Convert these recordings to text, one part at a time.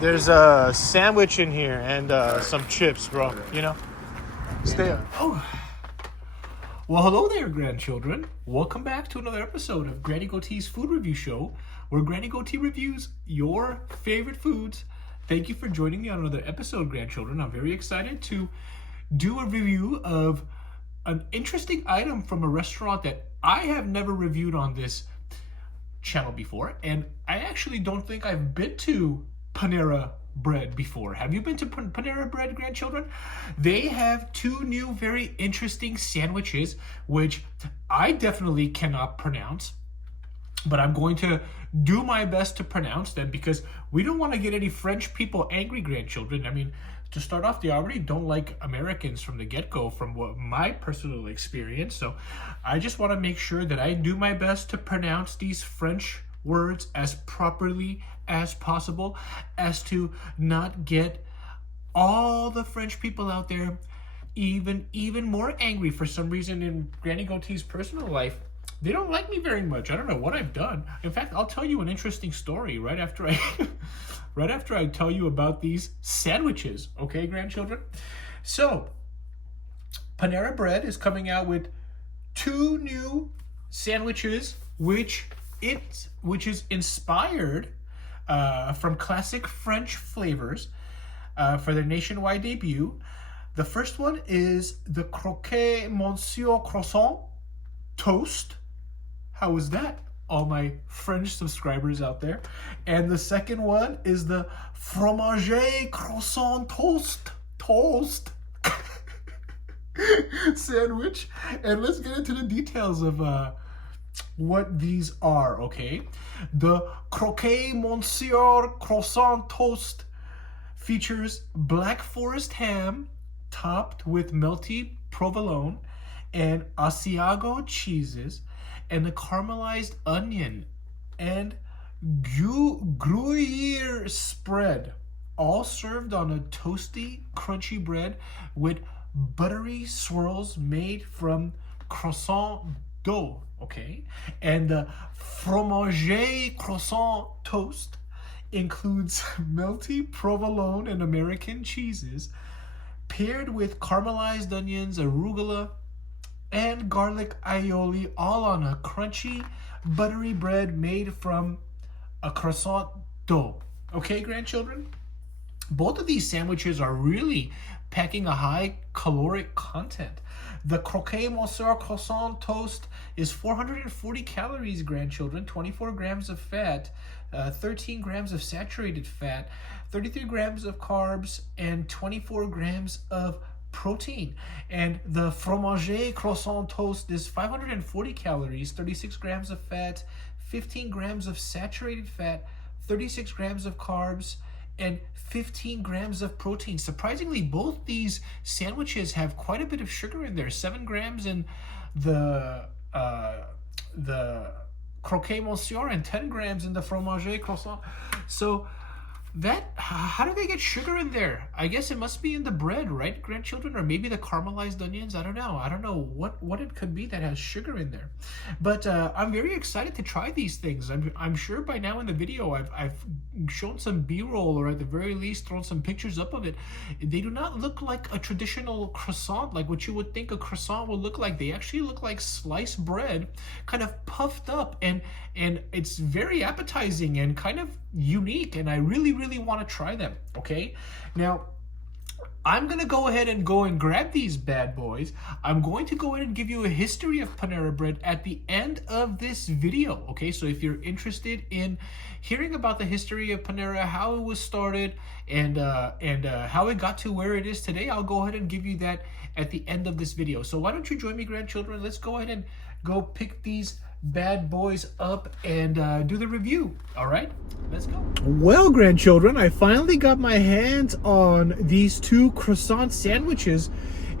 There's a sandwich in here and some chips, bro. You know? Stay up. Oh. Well, hello there, grandchildren. Welcome back to another episode of Granny Goatee's Food Review Show, where Granny Goatee reviews your favorite foods. Thank you for joining me on another episode, grandchildren. I'm very excited to do a review of an interesting item from a restaurant that I have never reviewed on this channel before, and I actually don't think I've been to Panera Bread before. Have you been to Panera Bread, grandchildren? They have two new very interesting sandwiches, which I definitely cannot pronounce, but I'm going to do my best to pronounce them because we don't want to get any French people angry, grandchildren. I mean, to start off, they already don't like Americans from the get-go from what my personal experience. So I just want to make sure that I do my best to pronounce these French words as properly as possible, as to not get all the French people out there even more angry for some reason in Granny Goatee's personal life. They don't like me very much. I don't know what I've done. In fact, I'll tell you an interesting story right after I tell you about these sandwiches. Okay, grandchildren? So, Panera Bread is coming out with two new sandwiches, which is inspired from classic French flavors for their nationwide debut. The first one is the Croque Monsieur Croissant Toast. How was that, all my French subscribers out there? And the second one is the Fromage Croissant Toast sandwich. And let's get into the details of what these are, okay? The Croque Monsieur Croissant Toast features Black Forest ham topped with melty provolone and Asiago cheeses, and a caramelized onion and Gruyere spread, all served on a toasty, crunchy bread with buttery swirls made from croissant dough, okay? And the Fromage Croissant Toast includes melty provolone and American cheeses, paired with caramelized onions, arugula, and garlic aioli, all on a crunchy, buttery bread made from a croissant dough. Okay, grandchildren? Both of these sandwiches are really packing a high caloric content. The Croque Monsieur Croissant Toast is 440 calories, grandchildren, 24 grams of fat, 13 grams of saturated fat, 33 grams of carbs, and 24 grams of protein. And the Fromage Croissant Toast is 540 calories, 36 grams of fat, 15 grams of saturated fat, 36 grams of carbs, and 15 grams of protein. Surprisingly, both these sandwiches have quite a bit of sugar in there. 7 grams in the Croque Monsieur and 10 grams in the Fromage Croissant. So that, how do they get sugar in there? I guess it must be in the bread, right, grandchildren? Or maybe the caramelized onions? I don't know what it could be that has sugar in there. But I'm very excited to try these things. I'm sure by now in the video I've shown some B-roll, or at the very least thrown some pictures up of it. They do not look like a traditional croissant, like what you would think a croissant would look like. They actually look like sliced bread, kind of puffed up, and it's very appetizing and kind of unique, and I really want to try them. Okay, now I'm gonna go ahead and grab these bad boys. I'm going to go ahead and give you a history of Panera Bread at the end of this video. Okay, so if you're interested in hearing about the history of Panera, how it was started, and how it got to where it is today, I'll go ahead and give you that at the end of this video. So why don't you join me, grandchildren? Let's go ahead and go pick these bad boys up and do the review. All right, let's go. Well, grandchildren, I finally got my hands on these two croissant sandwiches,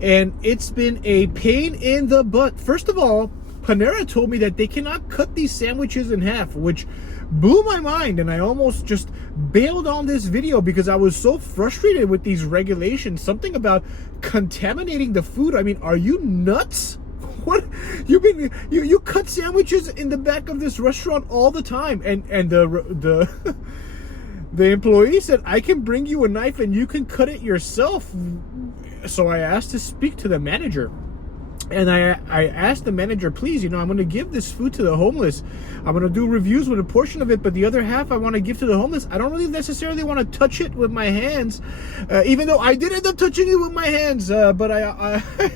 and it's been a pain in the butt. First of all, Panera told me that they cannot cut these sandwiches in half, which blew my mind, and I almost just bailed on this video because I was so frustrated with these regulations. Something about contaminating the food. I mean, are you nuts? What you cut sandwiches in the back of this restaurant all the time, and the The employee said, I can bring you a knife and you can cut it yourself. So I asked to speak to the manager. And I asked the manager, please, I'm going to give this food to the homeless. I'm going to do reviews with a portion of it, but the other half I want to give to the homeless. I don't really necessarily want to touch it with my hands, even though I did end up touching it with my hands. But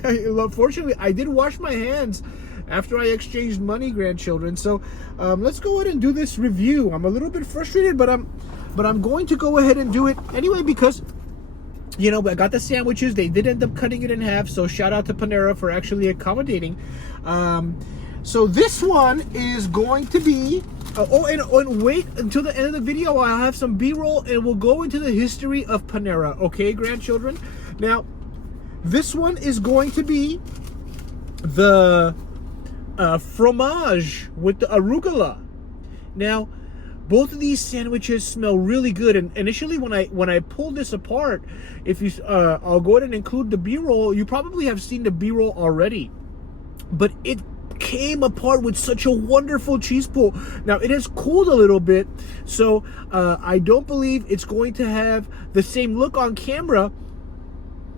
unfortunately, I did wash my hands after I exchanged money, grandchildren. So let's go ahead and do this review. I'm a little bit frustrated, but I'm going to go ahead and do it anyway because I got the sandwiches. They did end up cutting it in half. So shout out to Panera for actually accommodating. So this one is going to be, and wait until the end of the video. I'll have some B-roll and we'll go into the history of Panera. Okay, grandchildren? Now, this one is going to be the fromage with the arugula. Now, both of these sandwiches smell really good, and initially when I pulled this apart, if you I'll go ahead and include the B-roll. You probably have seen the B-roll already, but it came apart with such a wonderful cheese pull. Now it has cooled a little bit, so I don't believe it's going to have the same look on camera,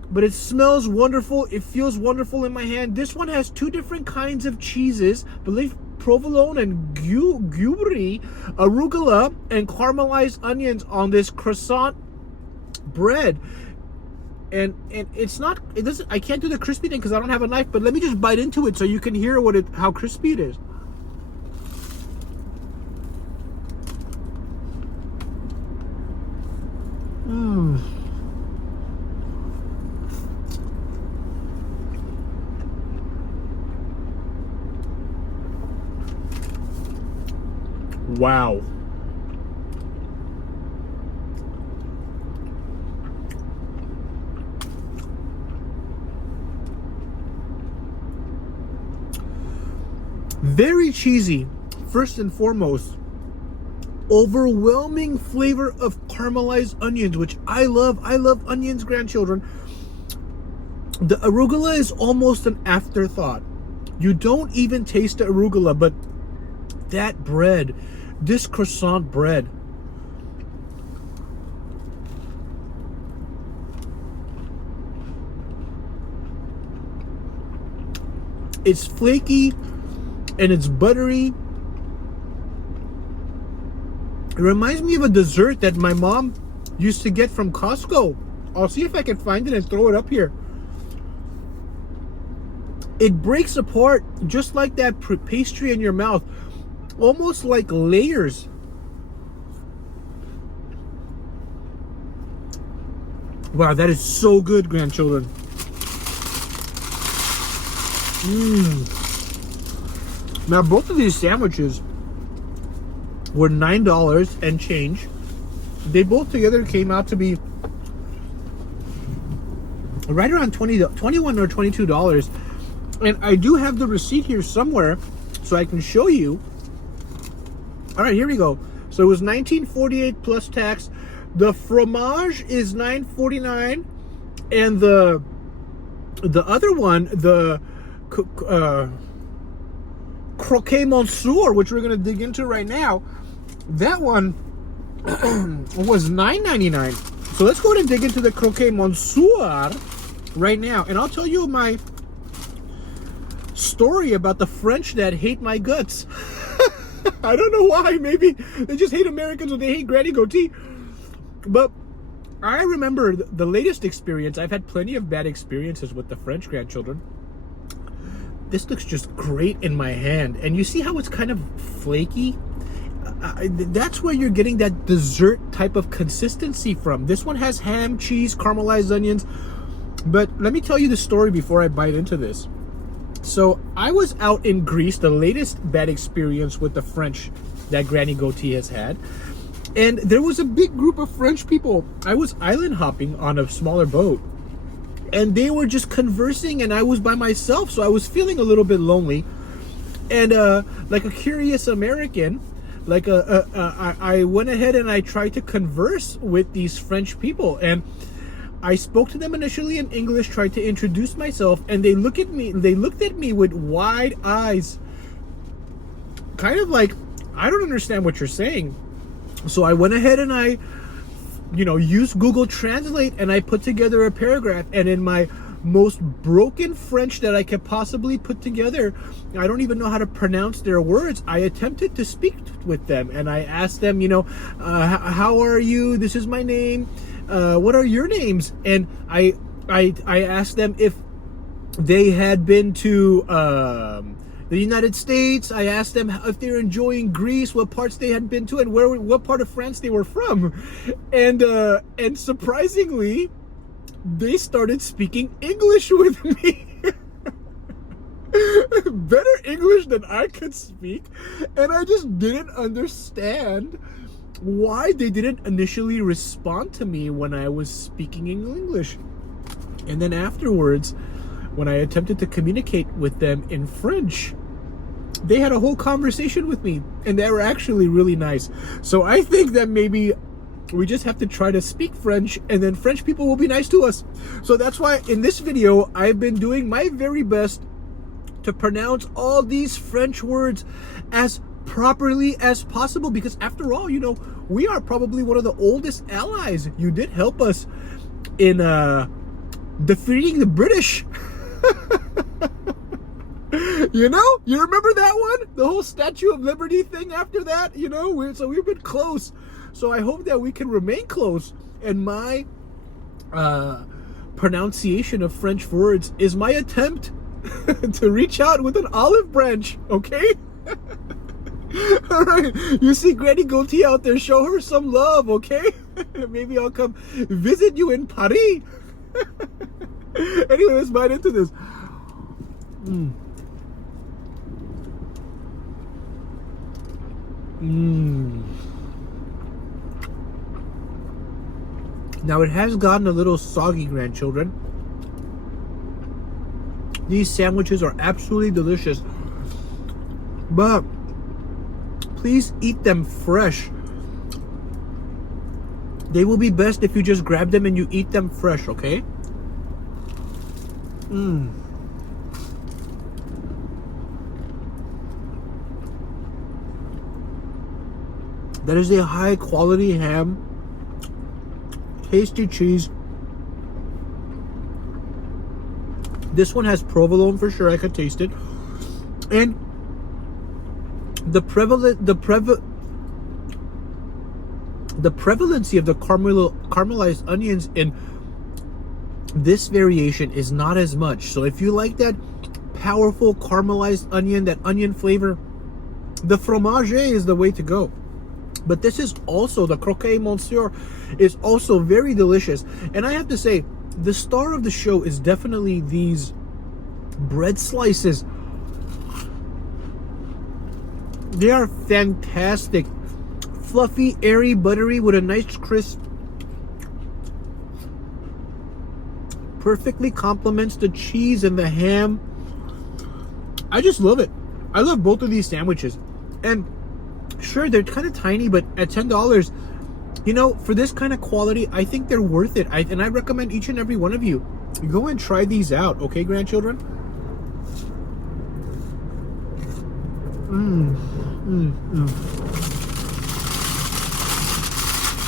but it smells wonderful. It feels wonderful in my hand. This one has two different kinds of cheeses, I believe provolone and Gruyere, arugula, and caramelized onions on this croissant bread. And it's not, it doesn't, I can't do the crispy thing because I don't have a knife, but let me just bite into it so you can hear how crispy it is. Wow. Very cheesy, first and foremost. Overwhelming flavor of caramelized onions, which I love. I love onions, grandchildren. The arugula is almost an afterthought. You don't even taste the arugula, but that bread, this croissant bread, it's flaky and it's buttery. It reminds me of a dessert that my mom used to get from Costco. I'll see if I can find it and throw it up here. It breaks apart just like that pastry in your mouth, almost like layers. Wow, that is so good, grandchildren. Now, both of these sandwiches were $9 and change. They both together came out to be right around $21 or $22. And I do have the receipt here somewhere so I can show you. All right, here we go. So it was $19.48 plus tax. The fromage is $9.49, and the other one, the Croque Monsieur, which we're gonna dig into right now, that one was $9.99. So let's go ahead and dig into the Croque Monsieur right now, and I'll tell you my story about the French that hate my guts. I don't know why. Maybe they just hate Americans or they hate Granny Goatee. But I remember the latest experience. I've had plenty of bad experiences with the French, grandchildren. This looks just great in my hand. And you see how it's kind of flaky? That's where you're getting that dessert type of consistency from. This one has ham, cheese, caramelized onions. But let me tell you the story before I bite into this. So I was out in Greece, the latest bad experience with the French that Granny Goatee has had. And there was a big group of French people. I was island hopping on a smaller boat. And they were just conversing, and I was by myself, so I was feeling a little bit lonely. And like a curious American, I went ahead and I tried to converse with these French people. And I spoke to them initially in English, tried to introduce myself, and they looked at me with wide eyes. Kind of like, I don't understand what you're saying. So I went ahead and used Google Translate, and I put together a paragraph, and in my most broken French that I could possibly put together, I don't even know how to pronounce their words, I attempted to speak with them, and I asked them, how are you? This is my name. What are your names? And I asked them if they had been to the United States. I asked them if they're enjoying Greece, what parts they had been to, and what part of France they were from. And surprisingly, they started speaking English with me. Better English than I could speak. And I just didn't understand why they didn't initially respond to me when I was speaking in English. And then afterwards, when I attempted to communicate with them in French, they had a whole conversation with me, and they were actually really nice. So I think that maybe we just have to try to speak French, and then French people will be nice to us. So that's why in this video, I've been doing my very best to pronounce all these French words as properly as possible, because after all, we are probably one of the oldest allies. You did help us in defeating the British. You remember that one? The whole Statue of Liberty thing after that, so we've been close. So I hope that we can remain close. And my pronunciation of French words is my attempt to reach out with an olive branch, okay? All right, you see Granny Goatee out there, show her some love, okay? Maybe I'll come visit you in Paris. Anyway, let's bite into this. Now it has gotten a little soggy, grandchildren. These sandwiches are absolutely delicious, but please eat them fresh. They will be best if you just grab them and you eat them fresh, okay? That is a high quality ham, tasty cheese. This one has provolone for sure, I could taste it. And the prevalency of the caramelized onions in this variation is not as much. So if you like that powerful caramelized onion, that onion flavor, the fromage is the way to go. But this is also, the Croque Monsieur is also very delicious. And I have to say, the star of the show is definitely these bread slices. They are fantastic. Fluffy, airy, buttery with a nice crisp. Perfectly complements the cheese and the ham. I just love it. I love both of these sandwiches. And sure, they're kind of tiny, but at $10, for this kind of quality, I think they're worth it. And I recommend each and every one of you go and try these out, okay, grandchildren?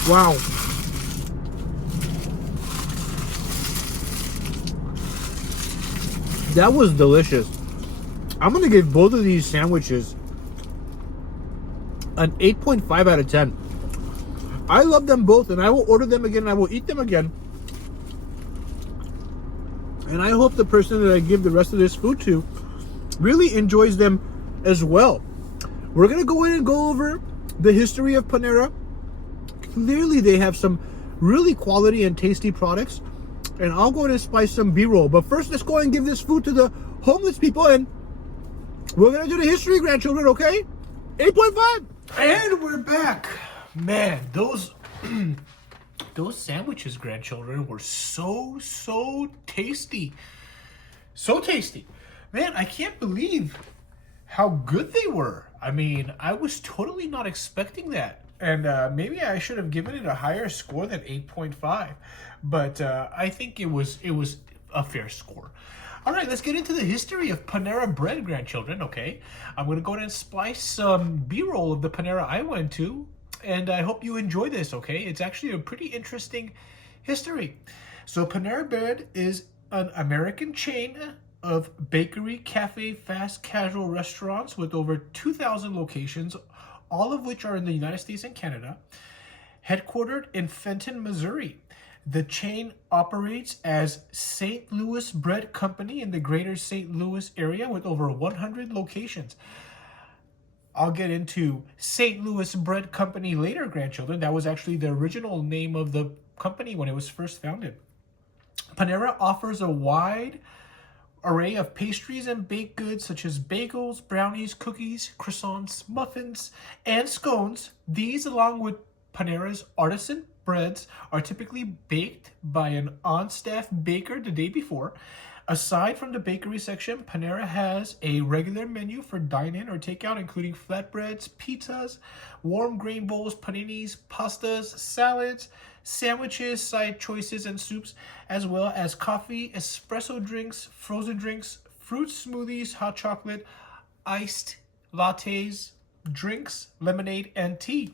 Wow. That was delicious. I'm gonna give both of these sandwiches an 8.5 out of 10. I love them both, and I will order them again, and I will eat them again. And I hope the person that I give the rest of this food to really enjoys them as well. We're going to go in and go over the history of Panera. Clearly, they have some really quality and tasty products. And I'll go in and spice some B-roll. But first, let's go and give this food to the homeless people. And we're going to do the history, grandchildren, okay? 8.5. And we're back. Man, those sandwiches, grandchildren, were so tasty. So tasty. Man, I can't believe how good they were. I mean, I was totally not expecting that. And maybe I should have given it a higher score than 8.5. But I think it was a fair score. All right, let's get into the history of Panera bread, grandchildren, okay? I'm going to go ahead and splice some B-roll of the Panera I went to. And I hope you enjoy this, okay? It's actually a pretty interesting history. So Panera Bread is an American chain of bakery, cafe, fast casual restaurants with over 2,000 locations, all of which are in the United States and Canada, headquartered in Fenton, Missouri. The chain operates as St. Louis Bread Company in the greater St. Louis area with over 100 locations. I'll get into St. Louis Bread Company later, grandchildren. That was actually the original name of the company when it was first founded. Panera offers a wide array of pastries and baked goods such as bagels, brownies, cookies, croissants, muffins, and scones. These, along with Panera's artisan breads, are typically baked by an on-staff baker the day before. Aside from the bakery section, Panera has a regular menu for dine-in or takeout, including flatbreads, pizzas, warm grain bowls, paninis, pastas, salads, sandwiches, side choices, and soups, as well as coffee, espresso drinks, frozen drinks, fruit smoothies, hot chocolate, iced lattes, drinks, lemonade, and tea.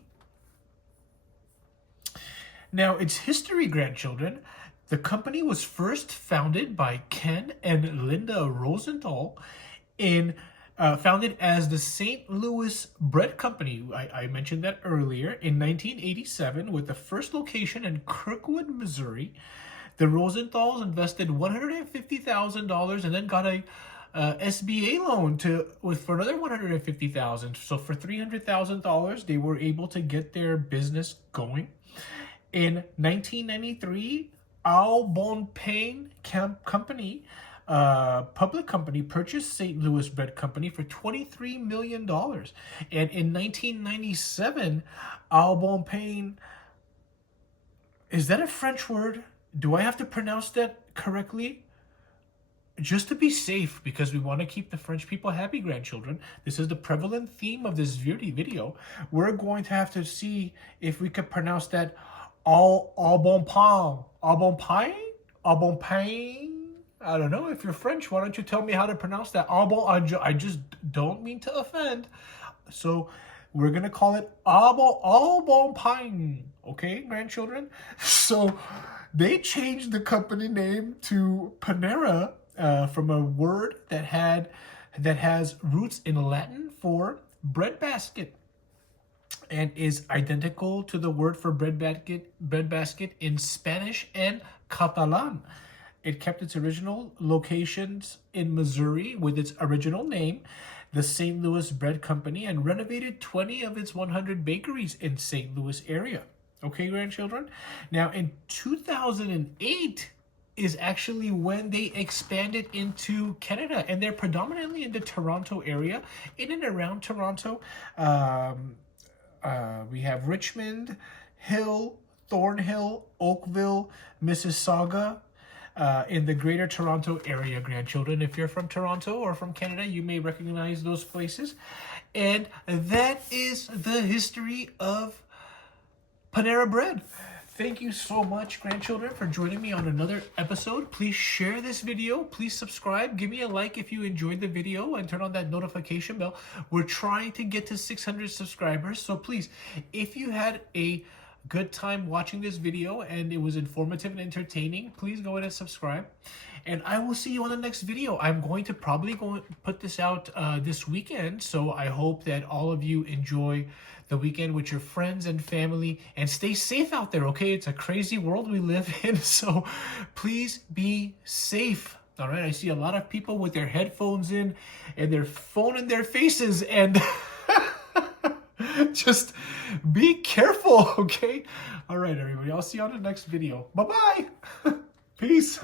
Now, its history, grandchildren. The company was first founded by Ken and Linda Rosenthal founded as the St. Louis Bread Company. I mentioned that earlier. In 1987, with the first location in Kirkwood, Missouri, the Rosenthals invested $150,000 and then got a SBA loan for another $150,000. So for $300,000, they were able to get their business going. In 1993, Au Bon Pain Company, public company, purchased St. Louis Bread Company for $23 million. And in 1997, Au Bon Pain, is that a French word? Do I have to pronounce that correctly? Just to be safe, because we want to keep the French people happy, grandchildren. This is the prevalent theme of this video. We're going to have to see if we could pronounce that Au Bon Pain. Au Bon Pain? Au Bon Pain? I don't know. If you're French, why don't you tell me how to pronounce that? Au Bon, I just don't mean to offend. So we're going to call it Au Bon Pain. Okay, grandchildren? So they changed the company name to Panera from a word that has roots in Latin for breadbasket, and is identical to the word for breadbasket in Spanish and Catalan. It kept its original locations in Missouri with its original name, the St. Louis Bread Company, and renovated 20 of its 100 bakeries in St. Louis area. Okay, grandchildren? Now, in 2008 is actually when they expanded into Canada, and they're predominantly in the Toronto area, in and around Toronto. We have Richmond, Hill, Thornhill, Oakville, Mississauga, in the greater Toronto area, grandchildren. If you're from Toronto or from Canada, you may recognize those places. And that is the history of Panera Bread. Thank you so much, grandchildren, for joining me on another episode. Please share this video. Please subscribe. Give me a like if you enjoyed the video, and turn on that notification bell. We're trying to get to 600 subscribers. So please, if you had a good time watching this video and it was informative and entertaining, please go ahead and subscribe. And I will see you on the next video. I'm going to probably put this out this weekend. So I hope that all of you enjoy the weekend with your friends and family, and stay safe out there, okay? It's a crazy world we live in, so please be safe. All right, I see a lot of people with their headphones in and their phone in their faces, and just be careful, okay? All right, everybody, I'll see you on the next video. Bye-bye. Peace.